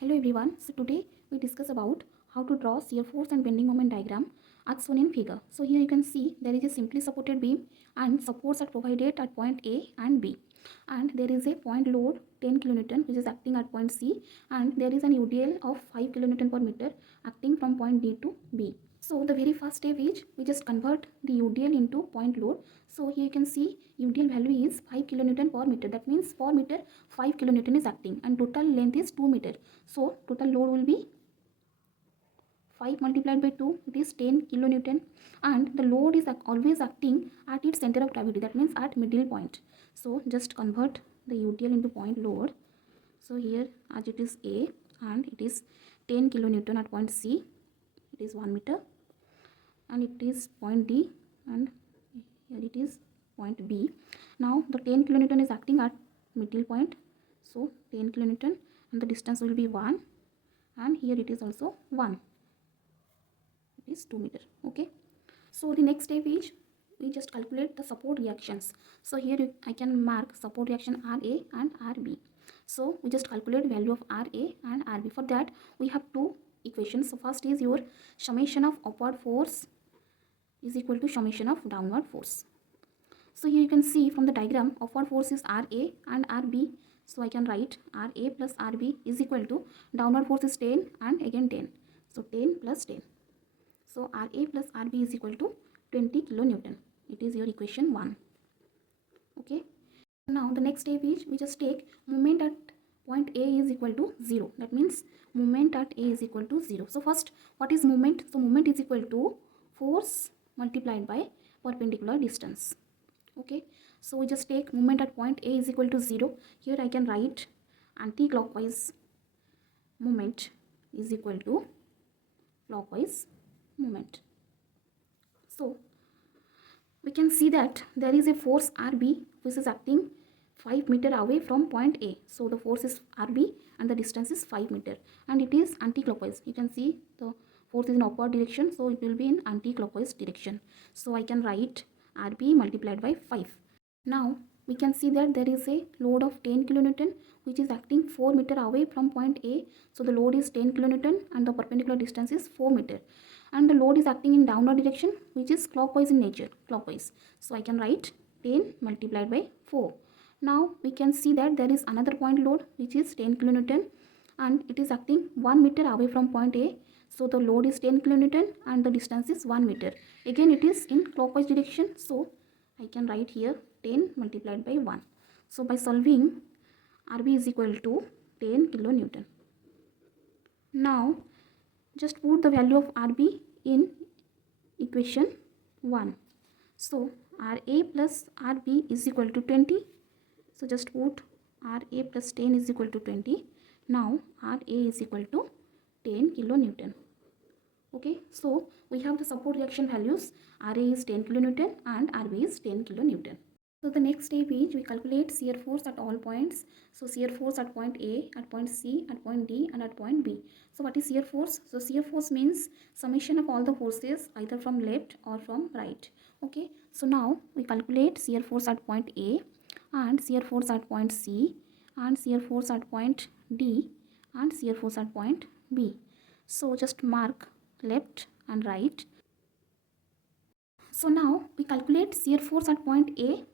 Hello everyone. So today we discuss about how to draw shear force and bending moment diagram as shown in figure. So here you can see there is a simply supported beam and supports are provided at point A and B. And there is a point load 10 kN which is acting at point C, and there is an UDL of 5 kN per meter acting from point D to B. So the very first step is we just convert the UDL into point load. So here you can see UDL value is 5 kN per meter. That means per meter 5 kN is acting and total length is 2 meter. So total load will be 5 multiplied by 2, it is 10 kilonewton, and the load is always acting at its center of gravity, that means at middle point. So just convert the UDL into point load. So here as it is A and it is 10 kilonewton at point C, it is 1 meter, and it is point D and here it is point B. Now the 10 kilonewton is acting at middle point, so 10 kilonewton, and the distance will be 1, and here it is also 1, it is 2 meter. Okay, so the next step is we just calculate the support reactions. So here I can mark support reaction RA and RB. So we just calculate value of RA and RB. For that we have two equations. So first is your summation of upward force is equal to summation of downward force. So here you can see from the diagram upward force is RA and RB. So I can write RA plus RB is equal to downward force is 10 and again 10. So 10 plus 10. So RA plus RB is equal to 20 kilonewton. It is your equation 1. Okay. Now the next step is we just take moment at point A is equal to 0. That means moment at A is equal to 0. So first, what is moment? So moment is equal to force multiplied by perpendicular distance. Okay, so we just take moment at point A is equal to 0. Here I can write anti-clockwise moment is equal to clockwise moment. So we can see that there is a force RB which is acting 5 meter away from point A. So the force is RB and the distance is 5 meter, and it is anti-clockwise. You can see the force is in upward direction, so it will be in anti-clockwise direction. So I can write RB multiplied by 5. Now we can see that there is a load of 10 kilonewton which is acting 4 meter away from point A. So the load is 10 kilonewton and the perpendicular distance is 4 meter, and the load is acting in downward direction which is clockwise in nature, clockwise. So I can write 10 multiplied by 4. Now we can see that there is another point load which is 10 kilonewton and it is acting 1 meter away from point A. So the load is 10 kilonewton and the distance is 1 meter. Again it is in clockwise direction, so I can write here 10 multiplied by 1. So by solving, RB is equal to 10 kilonewton. Now just put the value of RB in equation 1. So RA plus RB is equal to 20. So just put RA plus 10 is equal to 20. Now RA is equal to 10 kilonewton. Okay, so we have the support reaction values. RA is 10 kilonewton and RB is 10 kilonewton. So the next step is we calculate shear force at all points. So shear force at point A, at point C, at point D and at point B. So what is shear force? So shear force means summation of all the forces either from left or from right. Okay, so now we calculate shear force at point A and shear force at point C and shear force at point D and shear force at point B. So just mark left and right. So now we calculate shear force at point A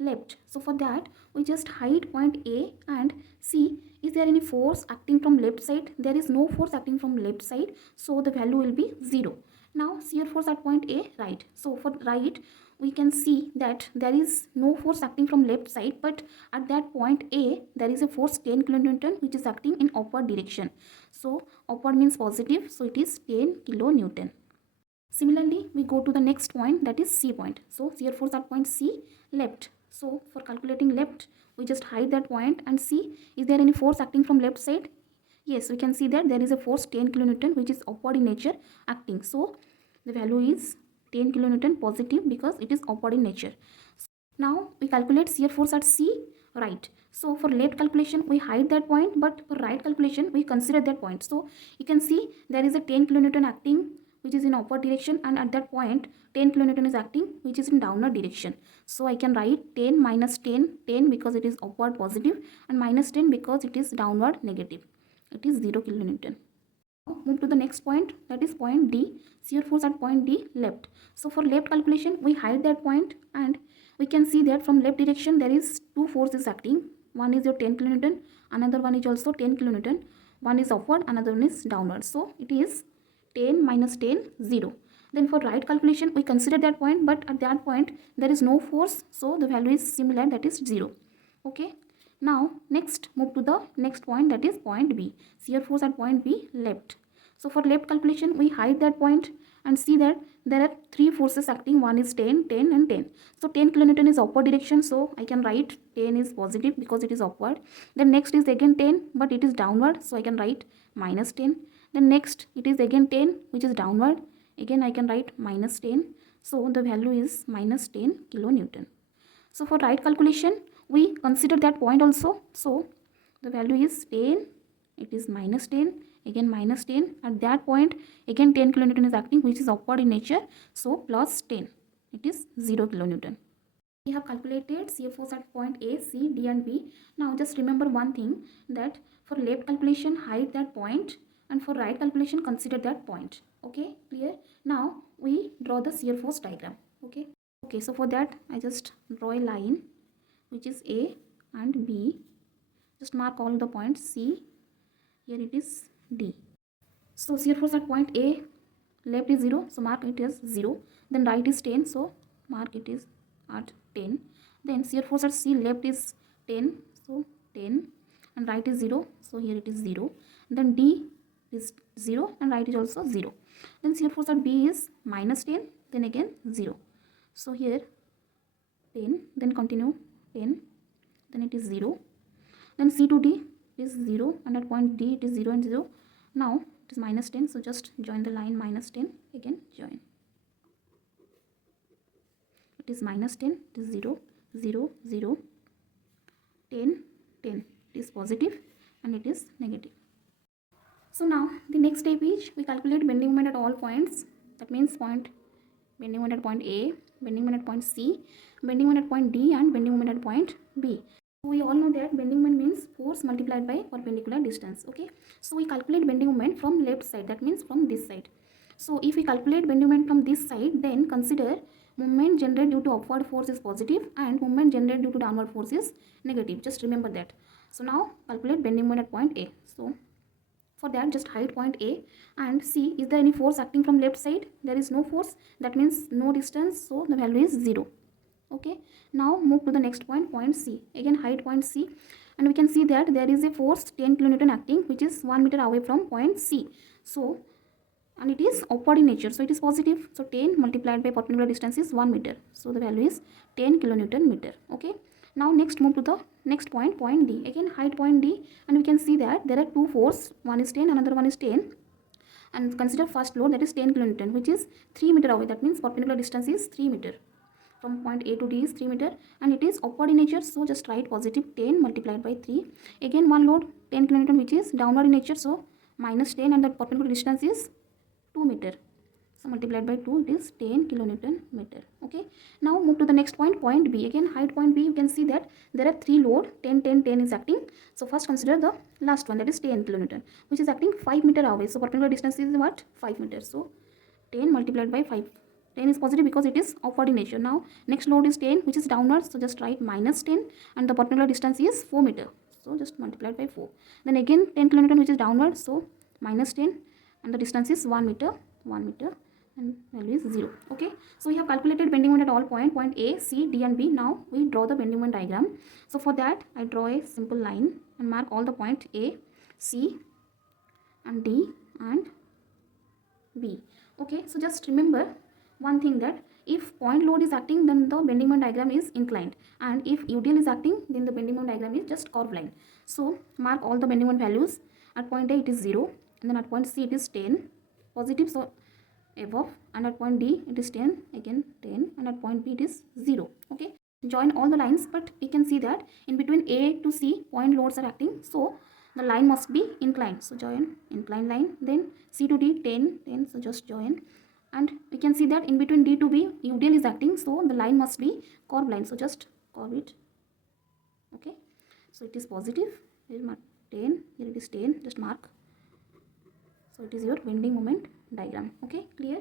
left. So for that we just hide point A and see is there any force acting from left side. There is no force acting from left side, so the value will be 0. Now shear force at point A right. So for right we can see that there is no force acting from left side, but at that point A there is a force 10 kilonewton which is acting in upward direction. So upward means positive, so it is 10 kilonewton. Similarly we go to the next point, that is C point. So shear force at point C left. So for calculating left we just hide that point and see is there any force acting from left side. Yes, we can see that there is a force 10 kilonewton which is upward in nature acting. So the value is 10 kilonewton positive because it is upward in nature. Now we calculate shear force at C right. So for left calculation we hide that point, but for right calculation we consider that point. So you can see there is a 10 kilonewton acting which is in upward direction, and at that point 10 kilonewton is acting which is in downward direction. So I can write 10 minus 10, 10 because it is upward positive and minus 10 because it is downward negative. it is 0 kilonewton. Now move to the next point, that is point D, shear force at point D left. So for left calculation we hide that point, and we can see that from left direction there is two forces acting. One is your 10 kilonewton, another one is also 10 kilonewton. One is upward, another one is downward. So it is 10 minus 10, 0. Then for right calculation we consider that point, but at that point there is no force, so the value is similar, that is 0. Okay. Now next move to the next point, that is point B, shear force at point B left. So for left calculation we hide that point and see that there are three forces acting. One is 10, 10 and 10. So 10 kilonewton is upward direction, so I can write 10 is positive because it is upward. Then next is again 10, but it is downward, so I can write minus 10. Then next it is again 10 which is downward, again I can write minus 10. So the value is minus 10 kilonewton. So for right calculation we consider that point also. So the value is 10, it is minus 10, again minus 10. At that point again 10 kilonewton is acting, which is upward in nature, so plus 10, it is 0 kilonewton. We have calculated shear force at point A, C, D and B. Now just remember one thing, that for left calculation hide that point, and for right calculation consider that point. Okay, clear? Now we draw the shear force diagram. Okay, so for that I just draw a line which is A and B. Just mark all the points. C, here it is D. So shear force at point A left is 0, so mark it as 0. Then right is 10, so mark it is at 10. Then shear force at C left is 10, so 10, and right is 0, so here it is 0. Then D is 0 and right is also 0. Then shear force at B is minus 10, then again 0. So here 10, then continue 10, then it is 0. Then C to D is 0, and at point D it is 0 and 0. Now it is minus 10, so just join the line minus 10, again join. It is minus 10, it is 0, 0, 0, 10, 10. It is positive and it is negative. So now the next step is we calculate bending moment at all points. That means bending moment at point A, bending moment at point C, bending moment at point D and bending moment at point B. We all know that bending moment means force multiplied by perpendicular distance. Okay, so we calculate bending moment from left side, that means from this side. So if we calculate bending moment from this side, then consider movement generated due to upward force is positive and movement generated due to downward force is negative. Just remember that. So now calculate bending moment at point A. So for that just hide point A and see, is there any force acting from left side? There is no force, that means no distance, so the value is 0. Okay, now move to the next point, point C. Again hide point C, and we can see that there is a force 10 kilonewton acting, which is 1 meter away from point C. So, and it is upward in nature, so it is positive. So 10 multiplied by perpendicular distance is 1 meter. So the value is 10 kilonewton meter. Okay, now next move to the next point, point D. Again hide point D, and we can see that there are two forces, one is 10, another one is 10. And consider first load, that is 10 kilonewton, which is 3 meter away. That means perpendicular distance is 3 meter. From point A to D is 3 meter, and it is upward in nature, so just write positive 10 multiplied by 3. Again one load 10 kilonewton, which is downward in nature, so minus 10, and the perpendicular distance is 2 meter. So multiplied by 2, it is 10 kilonewton meter. Okay, now move to the next point, point B. Again hide point B. You can see that there are three load, 10, 10, 10 is acting. So first consider the last one, that is 10 kilonewton, which is acting 5 meter away. So perpendicular distance is what? 5 meters. So 10 multiplied by 5. 10 is positive because it is upward in nature. Now next load is 10, which is downward, so just write minus 10, and the perpendicular distance is 4 meter, so just multiplied by 4. Then again 10 kilonewton, which is downward, so minus 10, and the distance is 1 meter, and value is 0. Okay, so we have calculated bending moment at all point A, C, D and B. Now we draw the bending moment diagram. So for that I draw a simple line and mark all the point A, C and D and B. Okay, so just remember one thing, that if point load is acting, then the bending moment diagram is inclined, and if UDL is acting, then the bending moment diagram is just curved line. So mark all the bending moment values. At point A it is 0, and then at point C it is 10 positive, so above, and at point D it is 10, again 10, and at point B it is 0. Okay, join all the lines, but we can see that in between A to C point loads are acting, so the line must be inclined, so join inclined line. Then C to D 10, 10, so just join. And we can see that in between D to B UDL is acting, so the line must be curved line, so just curve it. Okay, so it is positive, we will 10, here it is 10, just mark. So it is your bending moment diagram. Okay, clear?